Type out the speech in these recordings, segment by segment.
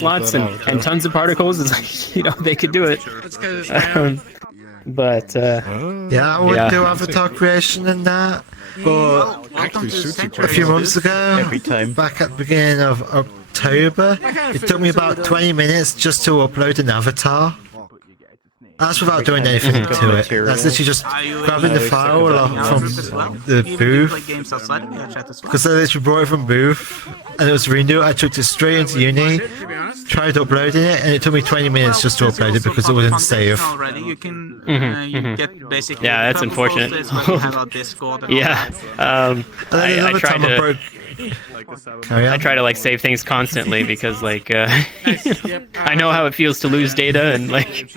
slots and tons of particles, it's like, you know, they could do it. But yeah, I would do avatar creation and that. But a few months ago, back at the beginning of October, it took me about 20 minutes just to upload an avatar. That's without doing anything to it. That's literally just grabbing the file from the booth. Because I literally brought it from booth, and it was renewed. I took it straight into uni, tried uploading it, and it took me 20 minutes just to upload it because it wouldn't save. Yeah, that's unfortunate. Yeah, I tried to. I try to like save things constantly because like I know how it feels to lose data, and like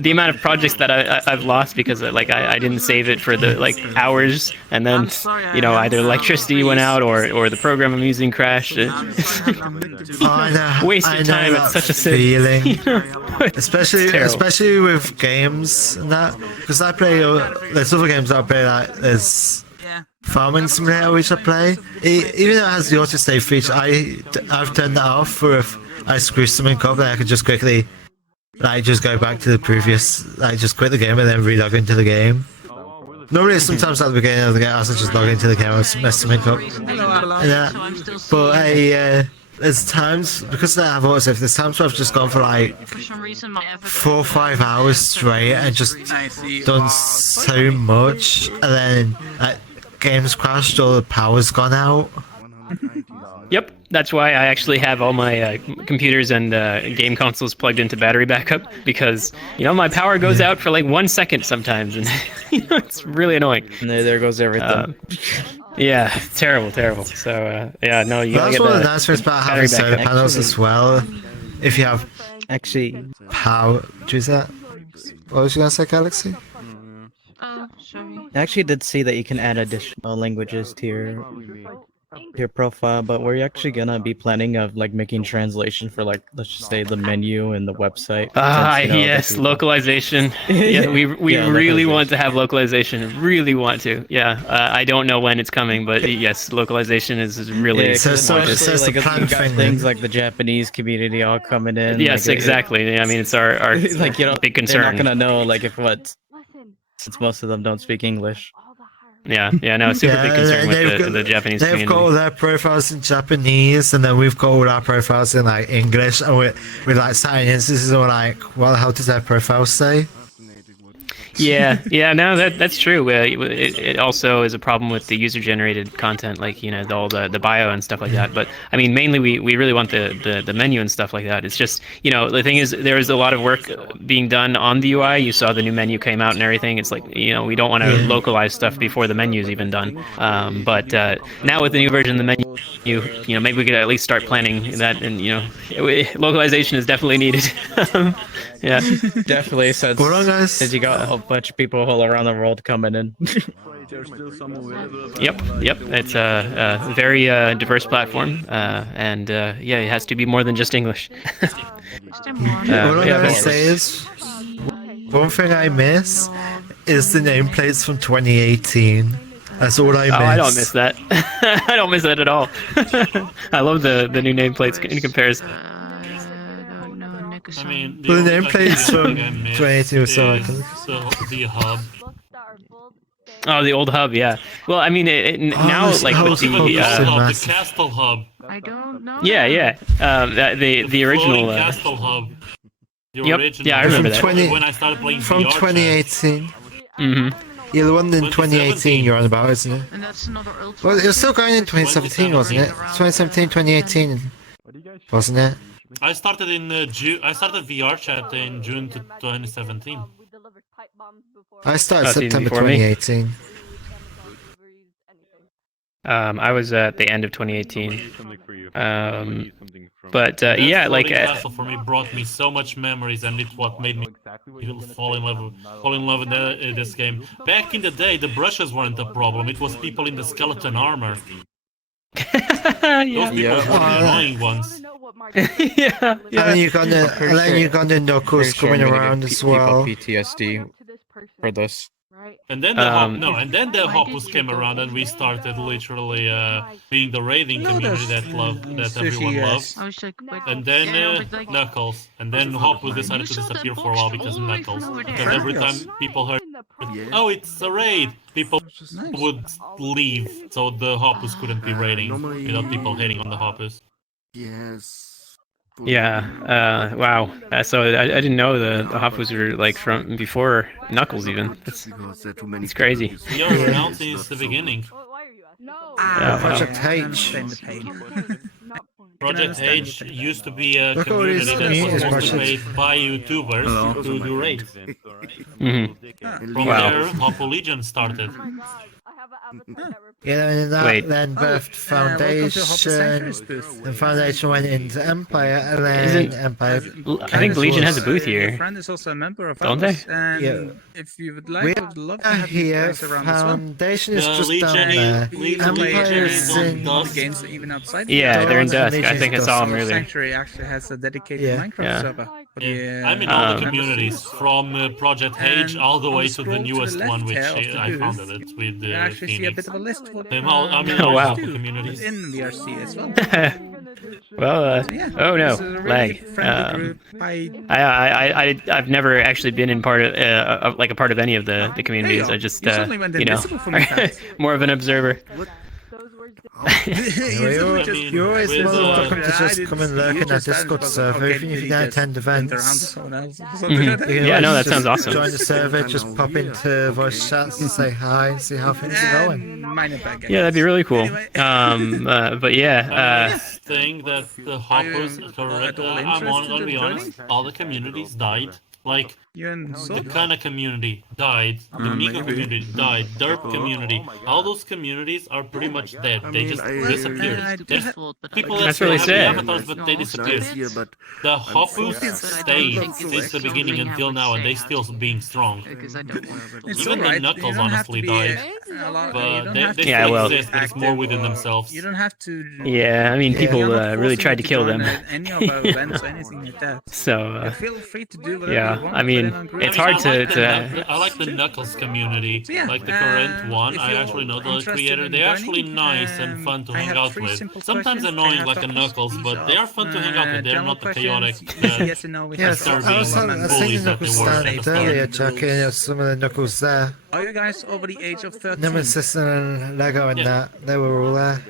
the amount of projects that I've lost because like I didn't save it for the like hours, and then you know either electricity went out or the program I'm using crashed. Wasted time. It's such a feeling, you know? especially with games and that, because I play. There's other games I play like there's. Farming Simulator which I play, even though it has the autosave feature, I've turned that off for if I screw something up, and I can just quickly like just go back to the previous, like just quit the game and then re-log into the game. Normally sometimes at the beginning of the game I just log into the game and mess something up and that. But there's times, because I have autosave, there's times where I've just gone for like 4 or 5 hours straight and just done so much, and then like games crashed or the power's gone out. Yep, that's why I actually have all my computers and game consoles plugged into battery backup, because you know my power goes out for like 1 second sometimes, and you know, it's really annoying. And there goes everything. Yeah, terrible. So yeah, no, you gotta get that's one of the nice things about having solar panels as well. If you have power, do that. What was you gonna say, Galaxy? I actually did see that you can add additional languages to your profile, but we're actually gonna be planning of like making translation for like, let's just say the menu and the website. Yes, localization. Yeah, we really want to have localization. Really want to. Yeah, I don't know when it's coming, but yes, localization is really. So things like the Japanese community all coming in. Yes, like, exactly. I mean, it's our like, you know, big concern. They're not gonna know like if what. Since most of them don't speak English. Yeah, no, super big concern with the Japanese community. They've got all their profiles in Japanese, and then we've got all our profiles in like English, and we're like signing instances, and we're like, what the hell does their profile say? Yeah, no, that's true. It also is a problem with the user-generated content, like, you know, all the bio and stuff like that. But I mean, mainly we really want the menu and stuff like that. It's just, you know, the thing is, there is a lot of work being done on the UI. You saw the new menu came out and everything. It's like, you know, we don't want to localize stuff before the menu's even done. But now with the new version of the menu, you know, maybe we could at least start planning that. And you know, localization is definitely needed. Yeah, definitely. Since you got a bunch of people all around the world coming in. Yep. It's a very diverse platform, and yeah, it has to be more than just English. What I'm gonna say is, one thing I miss is the nameplates from 2018. That's all I miss. Oh, I don't miss that. I don't miss that at all. I love the new nameplates in comparison. I mean, the nameplates from 2018 was so the hub. Oh, the old hub, yeah. Well, I mean, now like with the Castle hub. I don't know. Yeah. The original Castle hub. Yep. Yeah, I remember that. When I started playing from VRchat. 2018. Mm-hmm. Yeah, the one in 2018 you're on about, isn't it? And that's another well, it was still going in 2017, wasn't it? 2017, 2018, wasn't it? I started in June. I started VRchat in June 2017. I started September 2018. I was at the end of 2018. But yeah, like Castle for me brought me so much memories, and it's what made me fall in love with this game. Back in the day, the brushes weren't a problem. It was people in the skeleton armor. Those people were the annoying ones. Yeah. And then you got the Knuckles coming around as well. PTSD for this. And then the Hoppus came around, and we started literally being the raiding community that everyone loves. And then Knuckles, and then Hoppus decided to disappear for a while because of Knuckles. Because every time people heard, oh, it's a raid, people would leave, so the Hoppus couldn't be raiding without people hating on the Hoppus. Yes. Yeah. Wow. So I didn't know the Hoppus were like from before Knuckles even. It's crazy. We are announcing since the beginning. Project H. Project H used to be a community that was mostly made by YouTubers to do raids. From there, Hoppo Legion started. Yeah, and that then birthed Foundation. And Foundation went into Empire, and then Empire. I think Legion has a booth here. friend is also a member of Don't they? And Yeah. if you would like, I would love to have you Here, guys around as well. Foundation is The just Legion down is- there. Legion Empire is is on in. Dusk. The games even outside. Yeah, they're in Dawn Dusk. I think I saw them earlier. Sanctuary actually has a dedicated Yeah. Minecraft Yeah. server. For Yeah. the, I'm in all the Um, communities, from Project H all the on way the to the scroll to newest the one, left which here of the I booth, founded it with you actually see a Phoenix. bit of a list of what I'm in Oh, all wow. the communities. in VRC as well. Well, So, yeah, oh no, this is a really lag. friendly group. I've never actually been in part of like a part of any of the communities. There you I just You suddenly went you know invisible for me, Pat. more of an observer. You're always with, more than welcome to I just didn't come and see lurk you in our just stand, Discord but server, okay, even if you you don't just attend went around to events. someone else. Mhm. You can Yeah, no, always that sounds just awesome. Join the server, just pop into voice chats and say hi and see how things are going. Minor bad guy. Yeah, that'd be really cool. Anyway. But yeah, Thing that the Hoppers, correct? at all I'm interested gonna be in honest. All the communities died. Like You and the Sol? Kana community died, the Mika community died, Derp community. All those communities are pretty much dead. They just disappeared. There's people that That's still really have the sad. avatars, but they disappeared. Here, but The Hoppus stayed since the beginning until now, and they still being strong. It's Even the alright, Knuckles you don't have to honestly be died. a lot- you But don't they have to Yeah, still well- exist, but it's more within themselves. You don't have to. yeah. I mean, people You're not really forcing tried to them kill join them. Any of our events or anything like that. So Feel free to do whatever yeah, you want. I mean, put it on group. it's hard I like the Knuckles community, So yeah, like the current one. if I you're actually know the interested creator. in They're actually joining, nice and fun to I hang have out 3 with. simple Sometimes questions. annoying I have like a topics. Knuckles, These but they are fun to hang out with. They're general not the chaotic questions. Yes and no. We Yes, have I was some thinking bullies that Knuckles they were at stand the start. earlier, checking out some of the Knuckles there. Are you guys over the age of 13? Nemesis and Lego and Yeah. that, they were all there.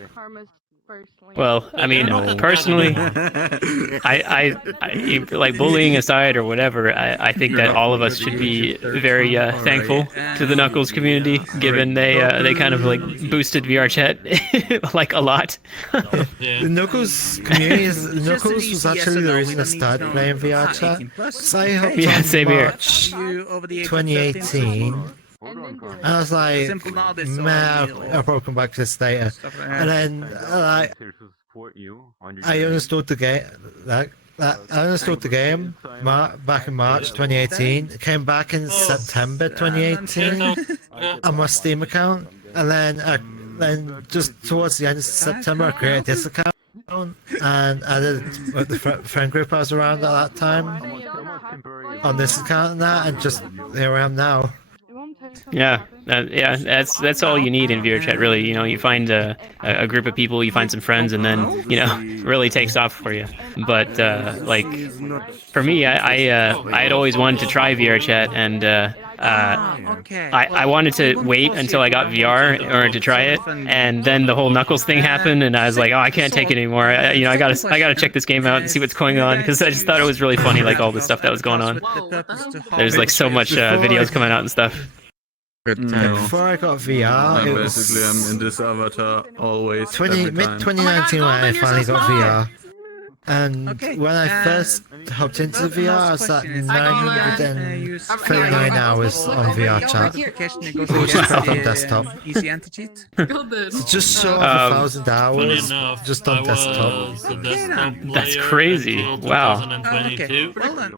well, I mean, No. personally, like bullying aside or whatever, I think that all of us should be very thankful to the Knuckles community, given they kind of like boosted VRchat like a lot. Yeah. The Knuckles community, Knuckles was actually the reason I started playing VR chat. So I hopped Yeah, on same here. March You over the age of 2018. And I was like, Simple knowledge or man, meal I've broken back to this data. stuff like that. And then, like, I understood the game. I understood the game back in March 2018. It came back in September 2018 on my Steam account, and then just towards the end of September, I created this account and added the friend group I was around at that time on this account and that, and just here I am now. Yeah, that's all you need in VRchat, really. You know, you find a group of people, you find some friends, and then it really takes off for you. But like for me, I had always wanted to try VRchat, and I wanted to wait until I got VR in order to try it, and then the whole Knuckles thing happened, and I was like, oh, I can't take it anymore. I gotta check this game out and see what's going on, because I just thought it was really funny, like all the stuff that was going on. There's like so much videos coming out and stuff. Before I got VR, it was basically I'm in this avatar always. mid 2019 when I finally got VR. And when I first hopped into the VR, I was at 939 hours on VR chat, which is crap on desktop. Easy anti-cheat. So just short of 1,000 Funny hours enough, just on I desktop. was a desktop That's player crazy. until Wow. 2022. Well then,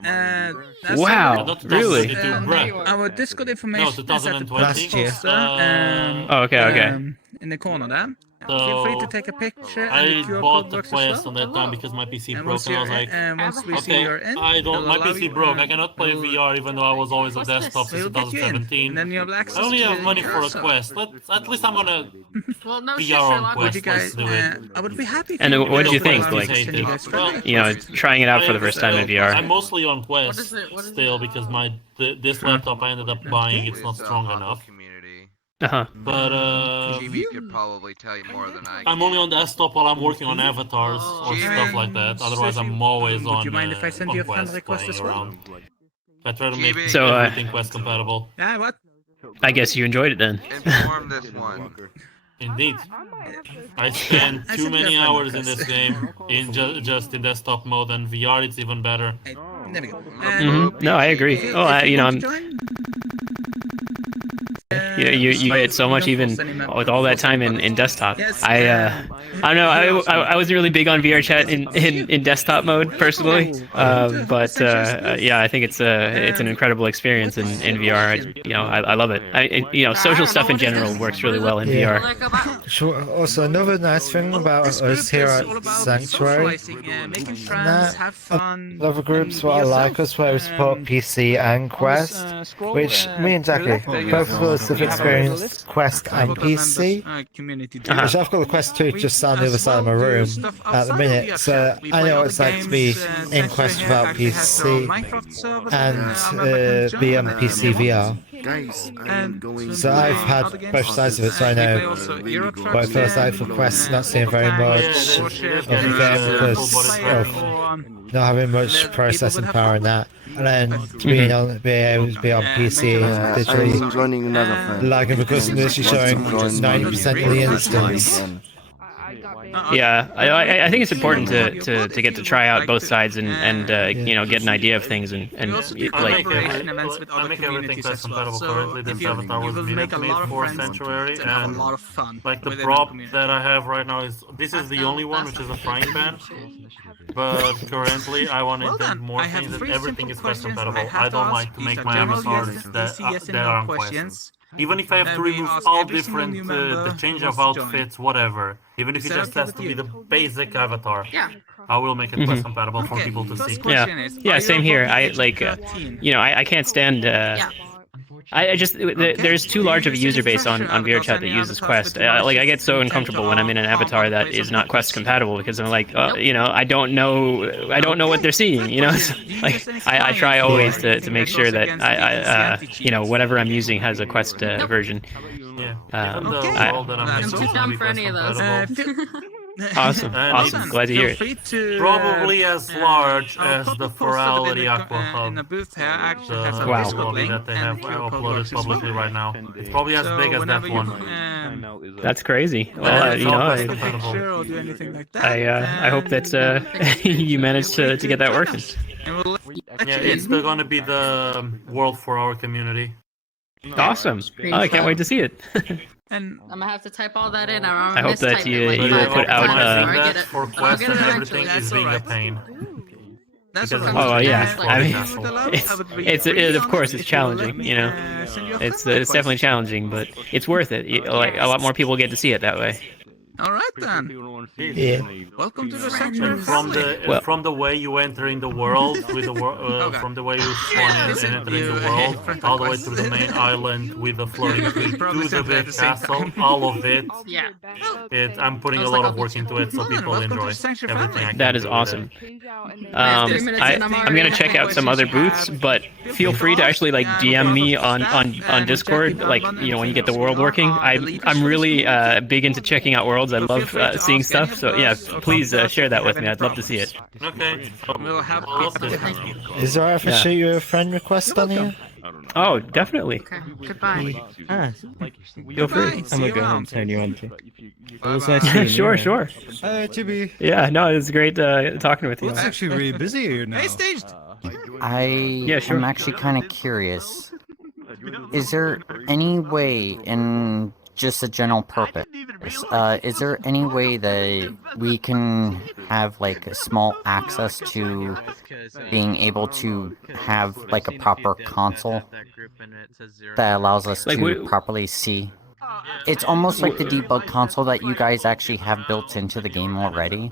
that's Wow, Not really? 2022, bruh. Our Discord information No, is at the 2020. Last year. poster. Oh, okay. in the corner there. So Feel free to take a picture. And the I QR bought code the works as quest well. on that time because my PC And broke, once and I was you're like, once we see okay, you're in, I don't. it'll My allow PC you, broke. I cannot play it'll- VR, even though I was always on desktop since we'll get you in, 2017. and then you have access I only to have money for a so- quest. At least I'm gonna Well, no shit, VR on Sherlock. Would you quest. Let's guys? do it. I would be happy. And for what do you guys to think, allow me like, to send you guys friendly You know, requests. trying it out for the I first time in still- VR. I'm mostly on quest What is it? still because this laptop I ended up buying it's not strong enough. Uh-huh. But Jimmy could probably tell you more than I I'm can. only on desktop while I'm working on avatars or stuff like that. Otherwise, I'm always on. Would you mind if I send on you a friend quest request playing as well? around. I try to make So, everything quest compatible. Yeah, what? I guess you enjoyed it then. Inform this one. Indeed, I spend I too sent you a many friend hours in request. this game in just in desktop mode, and VR it's even better. Hey, there we go. No, I agree. Oh, If you know, want I'm. to join, You had so much even with all that time in desktop. I don't know. I wasn't really big on VRchat in desktop mode personally, but yeah, I think it's an incredible experience in VR. I love it. Social stuff in general works really well in Yeah. VR. Sure. Also, another nice thing about us here at Sanctuary, making Nah, friends, have fun. other groups and what be I like yourself. us where we support PC and Quest, which me and Jackie both of us have experienced Quest and PC. Community Which I've got the Quest 2 just on the other side of my room at the minute, so I know what it's like to be in Quest without PC and be on PC VR. So I've had both sides of it, so I know what it feels like for Quest not seeing very much of the game because of not having much processing power in that, and then being able to be on PC and literally lagging because it's literally showing 90% of the instance. Yeah, I think it's important to get to try out both sides and get an idea of things and like. I make everything quest compatible currently. This avatar was made for Sanctuary, and like the prop that I have right now this is the only one, which is a frying pan. But currently, I want to invent more things that everything is quest compatible. I don't like to make my avatars that are on quest. Even if I have to remove all different, the change of outfits, whatever. Even if it just has to be the basic avatar. I will make it quest compatible for people to see. Yeah, same here. I can't stand. I just there's too large of a user base on VRchat that uses Quest. I get so uncomfortable when I'm in an avatar that is not Quest compatible because I'm like, I don't know what they're seeing. I try always to make sure that whatever I'm using has a Quest version. Yeah. Even the world that I'm too dumb for any of those. Awesome. Glad to hear it. Probably as large as the Ferality Aqua Hub. Wow. The that they have uploaded publicly right now. It's probably as big as that one. That's crazy. Well, I hope that you managed to get that working. Yeah, it's still gonna be the world for our community. Awesome. I can't wait to see it. And I'm gonna have to type all that in. I hope that you will put out. That for Quest and everything is being a pain. Oh yeah, I mean, it's of course it's challenging. It's definitely challenging, but it's worth it. Like a lot more people get to see it that way. all right then. Yeah. Welcome to the Sanctuary. From the way you enter in the world, with the from the way you spawn in and enter in the world, all the way through the main island with the floating tree to the big castle, all of it. Yeah. I'm putting a lot of work into it so people enjoy everything. I can That is do with awesome. it. I'm gonna check out some other booths, but feel free to actually like DM me on Discord. Like when you get the world working. I'm really big into checking out worlds. I love seeing stuff. So yeah, please share that with me. I'd love to see it. Okay. Is there ever shoot you a friend request on here? Oh, definitely. Okay. Goodbye. Feel free. I'm gonna go ahead and turn you on to. It was nice meeting you. Sure. Chibi. Yeah, no, it was great talking with you. It's actually really busy here now. Hey, staged. I sure. am actually kind of curious. Is there any way, in just a general purpose, is there any way that we can have like a small access to being able to have like a proper console that allows us Like, to properly see? It's almost like the debug console that you guys actually have built into the game already,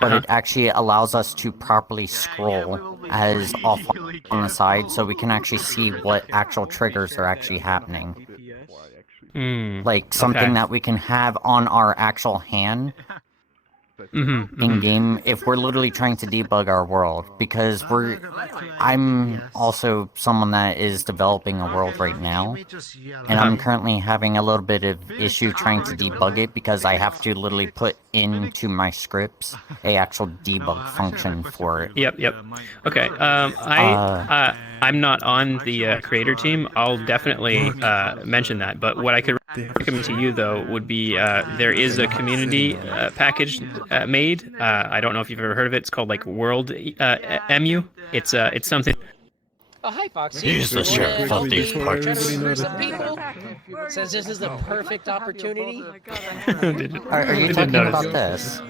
but it actually allows us to properly scroll as off on the side, so we can actually see what actual triggers are actually happening. Like something that we can have on our actual hand in game if we're literally trying to debug our world, because I'm also someone that is developing a world right now, and I'm currently having a little bit of issue trying to debug it because I have to literally put into my scripts a actual debug function for it. Yep. Okay. I'm not on the creator team. I'll definitely mention that. But what I could recommend to you though would be there is a community package made. I don't know if you've ever heard of it. It's called like World MU. It's something. Oh, hi, Foxy. Use the sheriff of these parts. Some people says this is the perfect opportunity. Are you talking about this?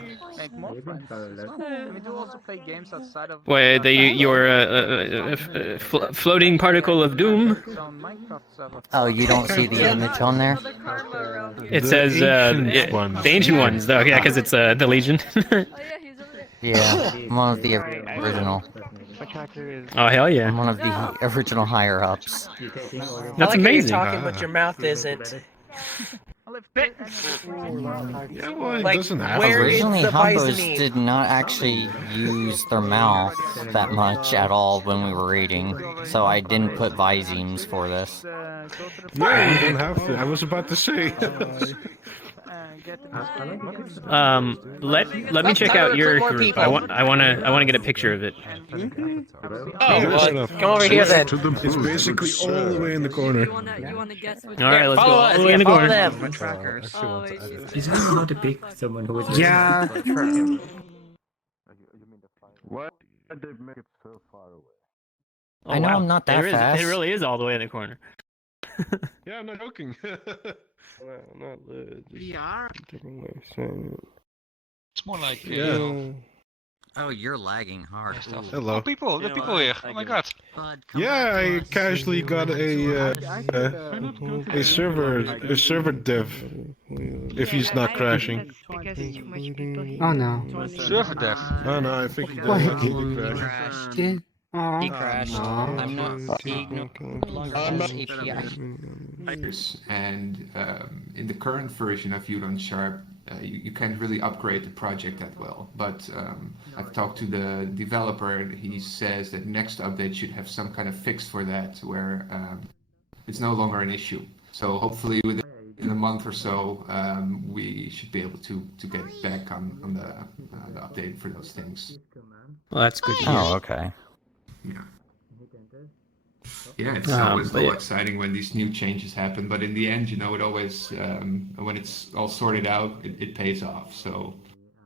Well, your floating particle of doom. Oh, you don't see the image on there? It says the ancient ones, though. Yeah, because it's the Legion. Yeah, I'm one of the original. Oh hell yeah! I'm one of the original higher ups. That's amazing. You're talking, but your mouth isn't. Originally, Humbos did not actually use their mouth that much at all when we were raiding, so I didn't put visemes for this. Yeah, you don't have to. I was about to say. Let me check out your group. I want to get a picture of it. Oh, come over here then. It's basically all the way in the corner. All right, let's go all the way in the corner. It's kind of hard to pick someone who is. Yeah. Why did they make it so far away? Oh, I know I'm not that fast. It really is all the way in the corner. Yeah, I'm not joking. VR. It's more like Oh, you're lagging hard. Hello. the people here. Oh my god. Yeah, I casually got a server dev. If he's not crashing. Oh no. Server dev. Oh no, I think he did crash. He crashed. I'm not. And in the current version of Udon Sharp, you can't really upgrade the project that well. But I've talked to the developer, and he says that next update should have some kind of fix for that, where it's no longer an issue. So hopefully within a month or so, we should be able to get back on the update for those things. Well, that's good. Oh, okay. Yeah, it's always a little exciting when these new changes happen, but in the end, it always, when it's all sorted out, it pays off, so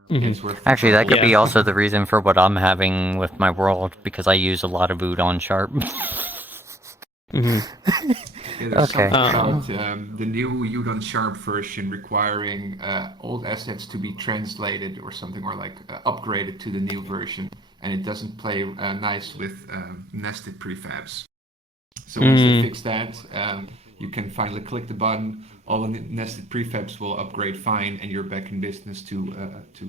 it's worth it. Actually, that could be also the reason for what I'm having with my world, because I use a lot of Udon Sharp. There's something about the new Udon Sharp version requiring old assets to be translated or something, or like upgraded to the new version, and it doesn't play nice with nested prefabs. So once they fix that, you can finally click the button, all the nested prefabs will upgrade fine, and you're back in business to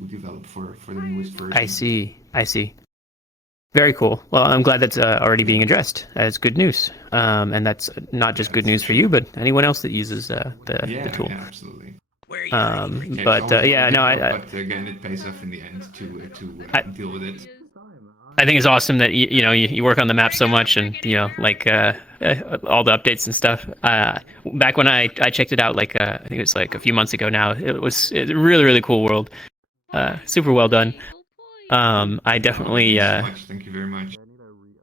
develop for the newest version. I see. Very cool. Well, I'm glad that's already being addressed. That's good news. And that's not just good news for you, but anyone else that uses the tool. Yeah, absolutely. But again, it pays off in the end to deal with it. I think it's awesome that you work on the map so much, and all the updates and stuff. Back when I checked it out, I think it was like a few months ago now. It's a really, really cool world. Super well done. I definitely. Thank you very much.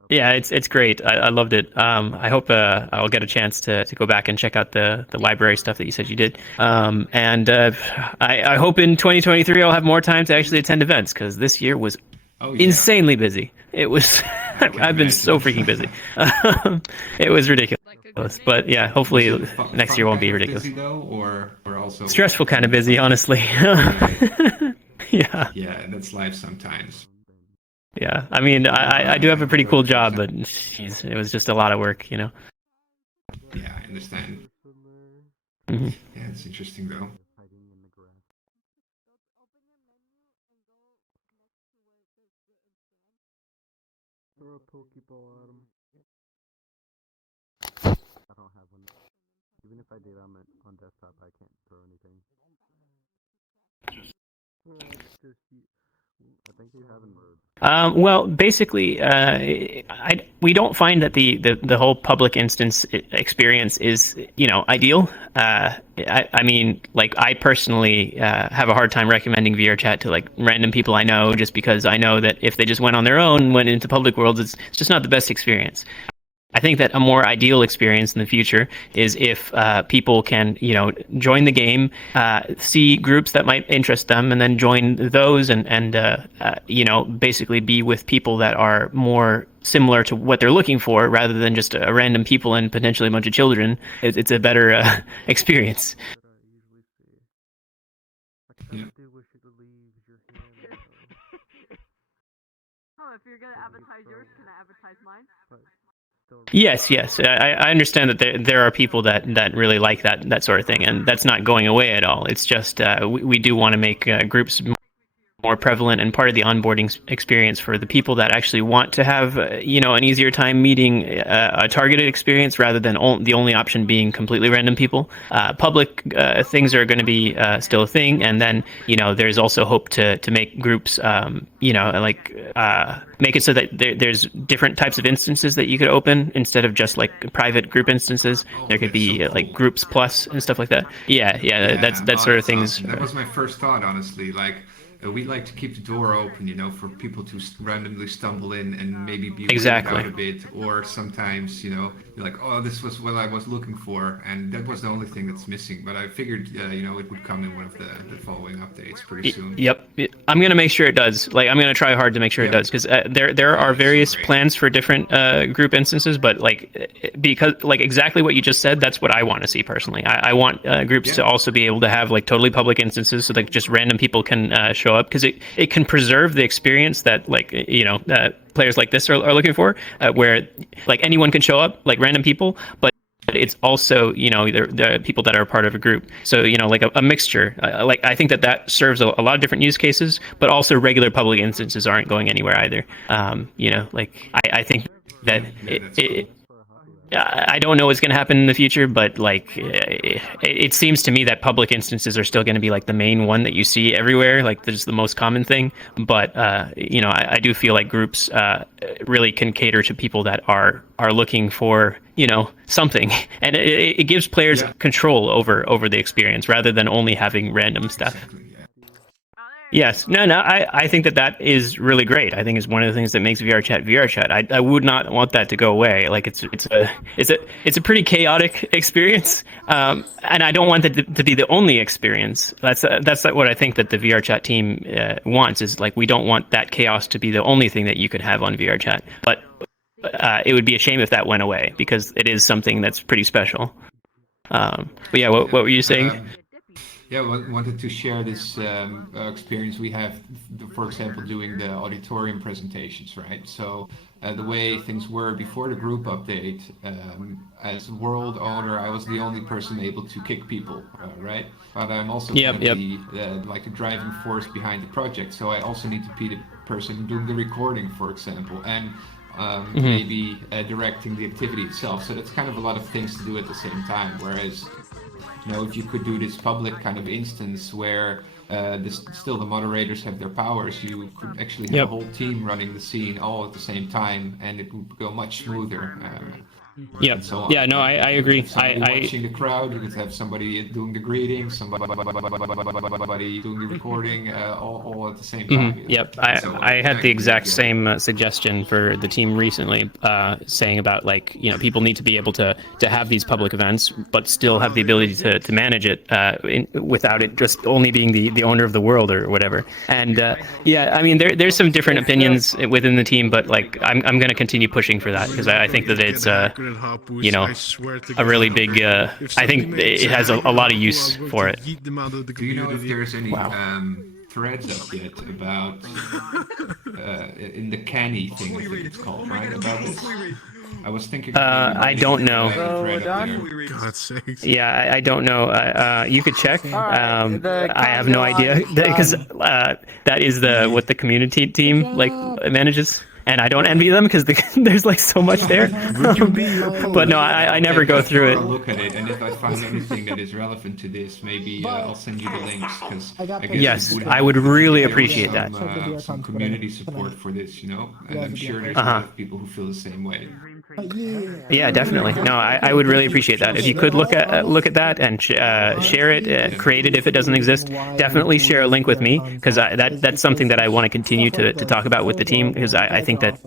Yeah, it's great. I loved it. I hope I'll get a chance to go back and check out the library stuff that you said you did. And I hope in 2023 I'll have more time to actually attend events, because this year was insanely busy. It was. I've been so freaking busy. It was ridiculous. But yeah, hopefully next year won't be ridiculous. Busy though, or also stressful kind of busy, honestly. Yeah. Yeah, that's life sometimes. Yeah, I mean, I do have a pretty cool job, but geez, it was just a lot of work, Yeah, I understand. Yeah, it's interesting though. I don't have one. Even if I did, I'm on desktop. I can't throw anything. I think you haven't. Well, basically, we don't find that the whole public instance experience is, ideal. I mean, like, I personally have a hard time recommending VRchat to like random people I know, just because I know that if they just went on their own, went into public worlds, it's just not the best experience. I think that a more ideal experience in the future is if people can, join the game, see groups that might interest them, and then join those, and basically be with people that are more similar to what they're looking for, rather than just a random people and potentially a bunch of children. It's a better experience. Yeah. Oh, if you're gonna advertise yours, can I advertise mine? Yes. I understand that there are people that really like that sort of thing, and that's not going away at all. It's just we do want to make groups more prevalent and part of the onboarding experience for the people that actually want to have an easier time meeting a targeted experience, rather than the only option being completely random people. Public things are going to be still a thing, and then there's also hope to make groups make it so that there's different types of instances that you could open instead of just like private group instances. There could be like groups plus and stuff like that. Yeah, that sort of things. Awesome. That was my first thought, honestly. Like, we like to keep the door open, for people to randomly stumble in and maybe be weirded out a bit, or sometimes, you're like, oh, this was what I was looking for, and that was the only thing that's missing. But I figured, it would come in one of the following updates pretty soon. Yep, I'm gonna make sure it does. Like, I'm gonna try hard to make sure it does, because there are various plans for different group instances, but because exactly what you just said, that's what I want to see personally. I want groups to also be able to have like totally public instances, so that just random people can show up, because it can preserve the experience that players like this are looking for, where like anyone can show up, like random people, but it's also the people that are part of a group, so like a mixture. I think that serves a lot of different use cases, but also regular public instances aren't going anywhere either. I think that I don't know what's going to happen in the future, but it seems to me that public instances are still going to be like the main one that you see everywhere. Like, there's the most common thing, but I do feel like groups really can cater to people that are looking for something, and it gives players control over the experience, rather than only having random stuff. Yes, no, I think that is really great. I think it's one of the things that makes VRchat. I would not want that to go away. Like, it's a pretty chaotic experience, and I don't want that to be the only experience. That's what I think that the VRchat team wants, is like, we don't want that chaos to be the only thing that you could have on VRchat. But it would be a shame if that went away, because it is something that's pretty special. But yeah, what were you saying? Wanted to share this experience we have, for example, doing the auditorium presentations, right? So the way things were before the group update, as world owner, I was the only person able to kick people, right? But I'm also the driving force behind the project, so I also need to be the person doing the recording, for example, and maybe directing the activity itself. So that's kind of a lot of things to do at the same time, whereas if you could do this public kind of instance where still the moderators have their powers, you could actually have a whole team running the scene all at the same time, and it would go much smoother. So yeah, no, I agree. Watching the crowd, you could have somebody doing the greetings, somebody doing the recording, all at the same time. Yep, I had the exact same suggestion for the team recently, saying about people need to be able to have these public events, but still have the ability to manage it without it just only being the owner of the world or whatever. And I mean, there's some different opinions within the team, but I'm going to continue pushing for that, because I think that it's a really big. I think it has a lot of use for it. Do you know if there's any threads up yet about in the canny thing? I think it's called, right? About this. I was thinking. I don't know. God's sakes. Yeah, I don't know. You could check. I have no idea because that is what the community team like manages. And I don't envy them because there's like so much there. But no, I never go through it. I'll look at it, and if I find anything that is relevant to this, maybe I'll send you the links. Because yes, I would really appreciate that. Some community support for this, you know, and I'm sure there's a lot of people who feel the same way. Yeah, definitely. No, I would really appreciate that. If you could look at that and share it, create it if it doesn't exist. Definitely share a link with me because that's something that I want to continue to talk about with the team because I think that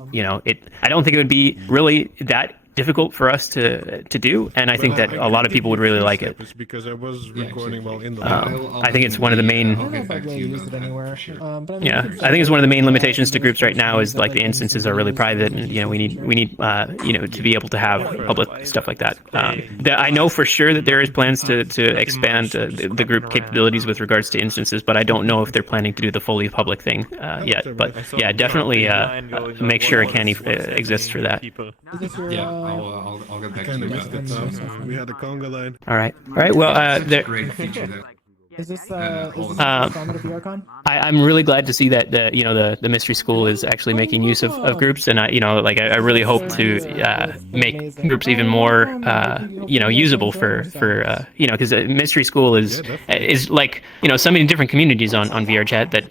I don't think it would be really that difficult for us to do, and I think that a lot of people would really like it. Because I was recording while in the I think it's one of the main. Yeah, I think it's one of the main limitations to groups right now is like the instances are really private, and we need to be able to have public stuff like that. I know for sure that there is plans to expand the group capabilities with regards to instances, but I don't know if they're planning to do the fully public thing yet. But yeah, definitely make sure a canny exists for that. Yeah. I'll get back to you about that. We had a conga line. All right. Well, great feature though. Is this format of VRcon? I'm really glad to see that the mystery school is actually making use of groups, and I really hope to make groups even more usable for because mystery school is like so many different communities on VRchat that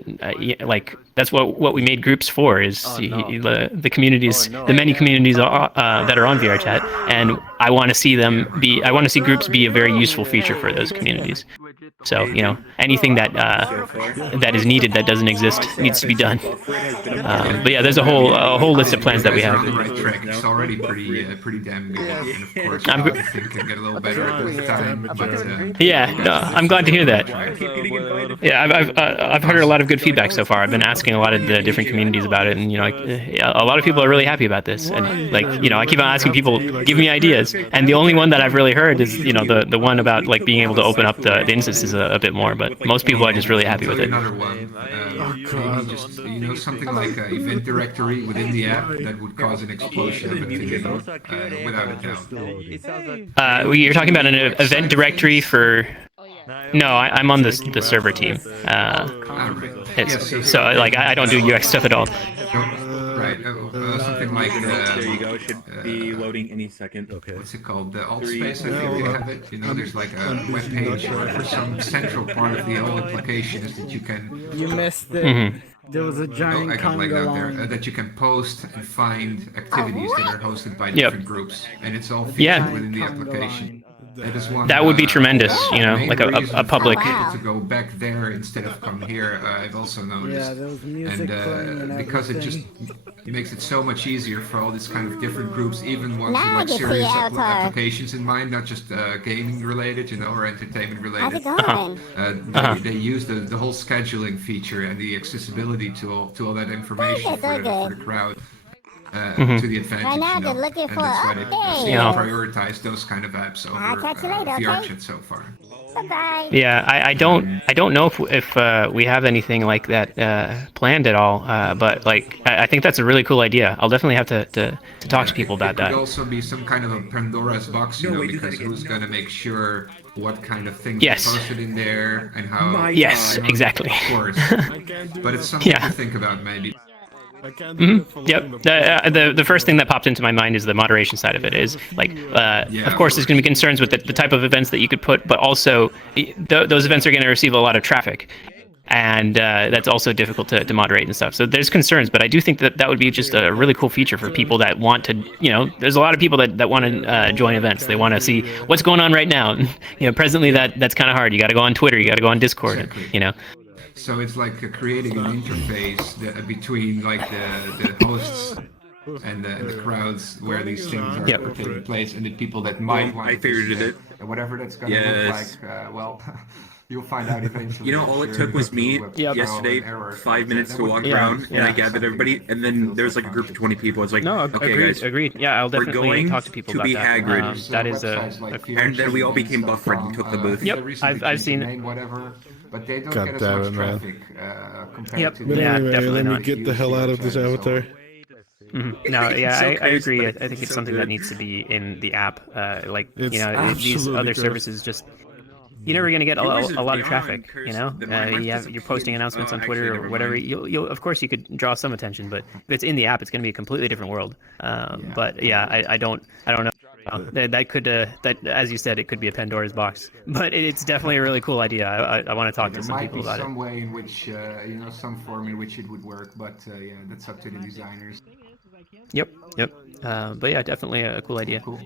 that's what we made groups for is the communities, the many communities that are on VRchat, and I want to see groups be a very useful feature for those communities. So anything that is needed that doesn't exist needs to be done. But yeah, there's a whole list of plans that we have. It's already pretty damn good, and of course I think can get a little better with time. I'm glad to hear that. Yeah, I've heard a lot of good feedback so far. I've been asking a lot of the different communities about it, and a lot of people are really happy about this. And I keep on asking people, give me ideas, and the only one that I've really heard is the one about like being able to open up the instances a bit more. But most people are just really happy with it. Another one, maybe just something like an event directory within the app that would cause an explosion of activity, without a doubt. You're talking about an event directory for. No, I'm on the server team. So I don't do UX stuff at all. Right, something like there you go. Should be loading any second. Okay. What's it called? The alt space. I think they have it. There's like a web page for some central part of the whole application is that you can. You missed it. Mm-hmm. There was a giant I got like conga that line. that you can post and find activities that are hosted by different groups, and it's all featured within the application. That would be tremendous, like a public. To go back there instead of come here, I've also noticed. Yeah, there was music playing and because it just makes it so much easier for all these kind of different groups, even ones with like serious applications in mind, not just gaming related, or entertainment related. They use the whole scheduling feature and the accessibility to all that information for the crowd. To the advantage, and that's why they prioritize those kind of apps over VRchat so far. Yeah, I don't know if we have anything like that planned at all, but I think that's a really cool idea. I'll definitely have to talk to people about that. It could also be some kind of a Pandora's box, because who's gonna make sure what kind of things are posted in there and how. Yes, exactly. Of course, but it's something to think about maybe. Yep. The first thing that popped into my mind is the moderation side of it. Is of course, there's going to be concerns with the type of events that you could put, but also those events are going to receive a lot of traffic, and that's also difficult to moderate and stuff. So there's concerns, but I do think that would be just a really cool feature for people that want to. There's a lot of people that want to join events. They want to see what's going on right now. Presently that's kind of hard. You got to go on Twitter. You got to go on Discord. Exactly. So it's like creating an interface between like the hosts and the crowds where these things are taking place, and the people that might want. I figured it. Whatever that's gonna look like. You'll find out eventually. All it took was me yesterday 5 minutes to walk around, and I gathered everybody, and then there was like a group of 20 people. I was like, okay, guys, agreed. Yeah, I'll definitely talk to people about that. Hagrid. That is and then we all became buff friends and took the booth. Yep, I've seen it. Whatever. But they don't get as much traffic compared to But anyway, definitely let me not. get the hell out of this avatar. No, yeah, So I crazy, agree. I but think it's so something that good. needs to be in the app. It's These absolutely other good. services just you're never gonna get a Yours is lot of beyond traffic. cursed. My stuff's a You're posting kid. announcements Oh, on actually, Twitter or never whatever. mind. You'll of course you could draw some attention, but if it's in the app, it's gonna be a completely different world. But yeah, I don't know. That could that as you said, it could be a Pandora's box, but it's definitely a really cool idea. I want to talk to some people about There it. might be some way in which, some form in which it would work, but yeah, that's up to the designers. Yep. But yeah, definitely a cool idea. Cool.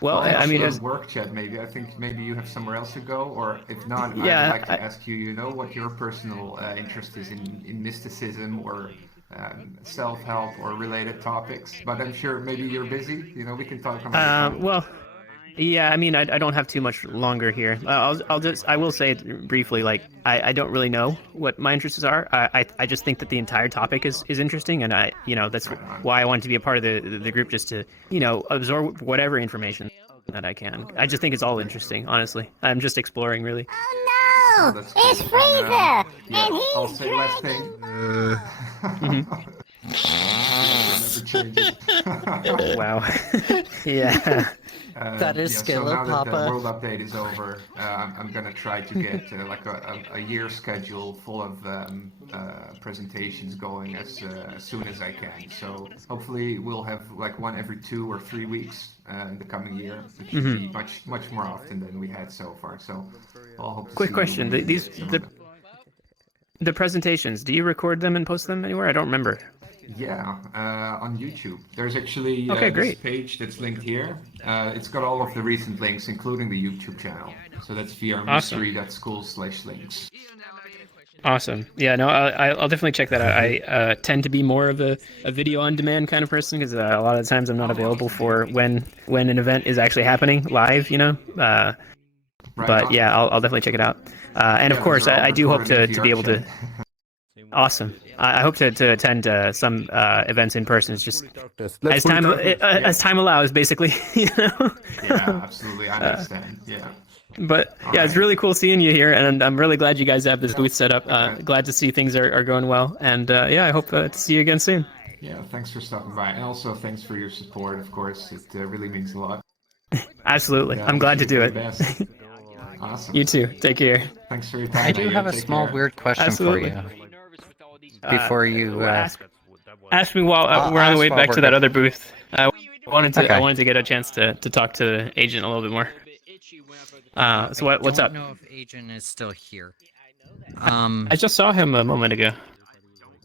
Well, I mean, it was VRchat maybe. I think maybe you have somewhere else to go, or if not, Yeah, I'd like to ask you, what your personal interest is in mysticism or self-help or related topics. But I'm sure maybe you're busy. We can talk another time. well, yeah, I mean, I don't have too much longer here. I will say it briefly, like, I don't really know what my interests are. I just think that the entire topic is interesting, and that's why I wanted to be a part of the group, just to, absorb whatever information that I can. I just think it's all interesting, honestly. I'm just exploring, really. Oh, no! It's Freezer! And he's I'll say last thing. Wow. Yeah. That is so now that the Papa. world update is over, I'm gonna try to get like a year schedule full of presentations going as soon as I can. So hopefully we'll have like one every 2 or 3 weeks in the coming year, which should be much more often than we had so far. So I'll hope to Quick see question: the presentations, do you record them and post them anywhere? I don't remember. Yeah, on YouTube. There's actually Okay, this great. page that's linked here. It's got all of the recent links, including the YouTube channel. So that's vrmystery.school/links. Awesome. Yeah, no, I'll definitely check that out. I tend to be more of a video on demand kind of person, because a lot of the times I'm not available for when an event is actually happening live, But yeah, I'll definitely check it out. And of course, I do hope to be able to. Awesome. I hope to attend some events in person. It's just as time allows, basically. Yeah, absolutely. I understand. Yeah. But yeah, it's really cool seeing you here, and I'm really glad you guys have this booth set up. Glad to see things are going well, and yeah, I hope to see you again soon. Yeah, thanks for stopping by, and also thanks for your support. Of course, it really means a lot. Absolutely, I'm glad to do it. Awesome. You too. Take care. Thanks for your time. I do have a small weird question for you. Before you ask me while we're on the way back to that other booth. I wanted to get a chance to talk to the agent a little bit more. So what's up? I don't know if Agent is still here. I just saw him a moment ago.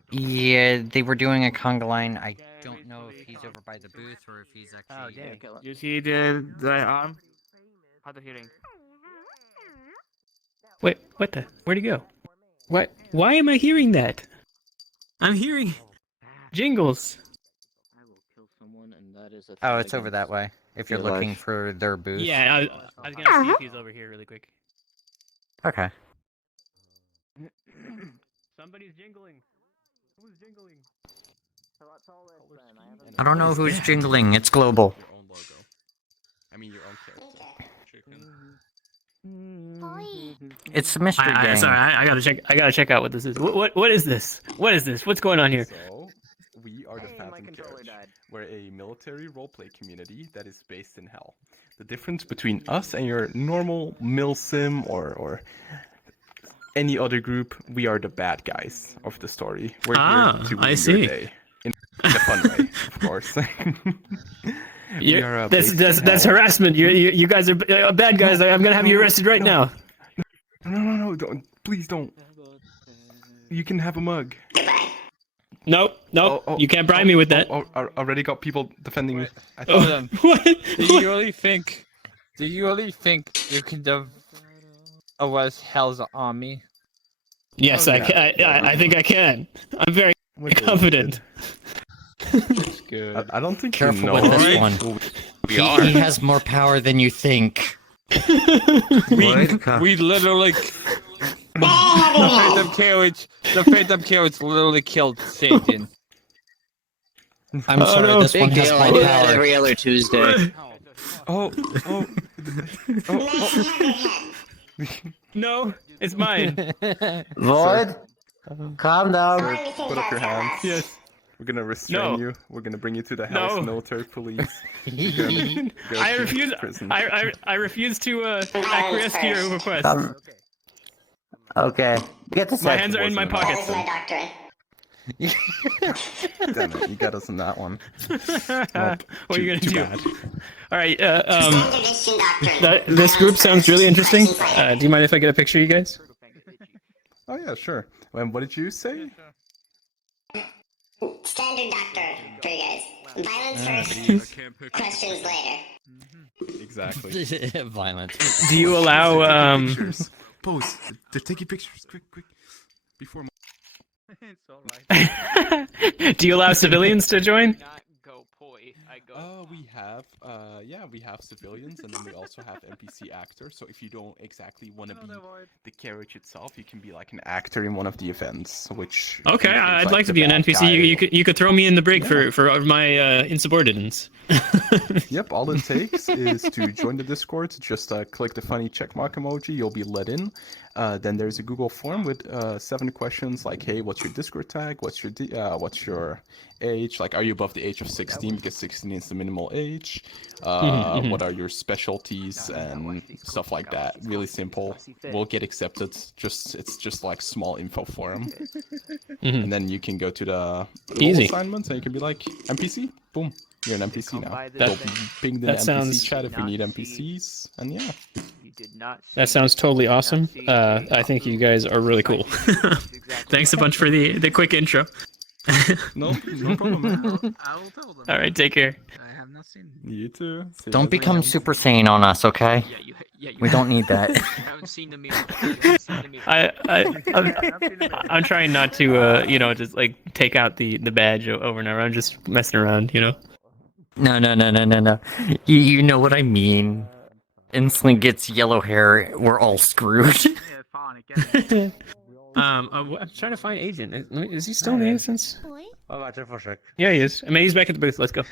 Yeah, they were doing a conga line. I don't know if he's over by the booth or if he's actually. You see the arm? Hard of hearing. Wait, what the? Where'd he go? What? Why am I hearing that? I'm hearing jingles. Oh, it's over that way. If you're looking for their booth. Yeah, I was gonna see if he's over here really quick. Okay. Somebody's jingling. Who's jingling? I don't know who's jingling. It's global. Your own logo. I mean your own character. It's the mystery gang. Sorry, I gotta check out what this is. What is this? What is this? What's going on here? So, we are the Phantom Carriage. We're a military roleplay community that is based in hell. The difference between us and your normal milsim or any other group, we are the bad guys of the story. We're here to ruin your day. In a fun way, of course. That's harassment. You guys are bad guys. I'm gonna have you arrested right now. No, please don't. You can have a mug. Nope. You can't bribe me with that. I already got people defending me. What? Do you really think you can arrest Hell's army? Yes, I think I can. I'm very confident. That's good. I don't think Careful you know with this one. He has more power than you think. We literally. The Phantom Carriage literally killed Satan. I'm sorry, this one has more power. Every other Tuesday. Oh. No, it's mine. Void, calm down. Put up your hands. Yes. We're gonna restrain you. We're gonna bring you to the House Military Police. I refuse. I refuse to acquiesce to your request. Okay. Get the My hands are in my pockets. Damn it, you got us on that one. What are you gonna do? All right. This group sounds really interesting. Do you mind if I get a picture, you guys? Oh yeah, sure. What did you say? Standard doctor for you guys. Violence first, questions later. Exactly. Violence. Do you allow Pose. They're taking pictures. Quick. Before. Do you allow civilians to join? We have civilians, and then we also have NPC actors. So if you don't exactly want to be the carriage itself, you can be like an actor in one of the events. Which okay, I'd like to be an NPC. You could throw me in the brig for my insubordinates. Yep, all it takes is to join the Discord. Just click the funny checkmark emoji. You'll be let in. Then there's a Google form with 7 questions like, hey, what's your Discord tag? What's your age? Like, are you above the age of 16? Because 16 is the minimal age. What are your specialties and stuff like that? Really simple. We'll get accepted. It's just like small info form. And then you can go to the role assignments and you can be like, NPC? Boom. You're an NPC now. We'll ping the NPC chat if we need NPCs, and yeah. That sounds totally awesome. I think you guys are really cool. Thanks a bunch for the quick intro. No problem, man. I will tell them. All right, take care. I have not seen. You too. Don't become Super Saiyan on us, okay? We don't need that. I haven't seen the meme. I'm trying not to, just like take out the badge over and over. I'm just messing around, No. You know what I mean. Insling gets yellow hair, we're all screwed. I'm trying to find Agent. Is he still in the instance? Yeah, he is. I mean, he's back at the booth. Let's go.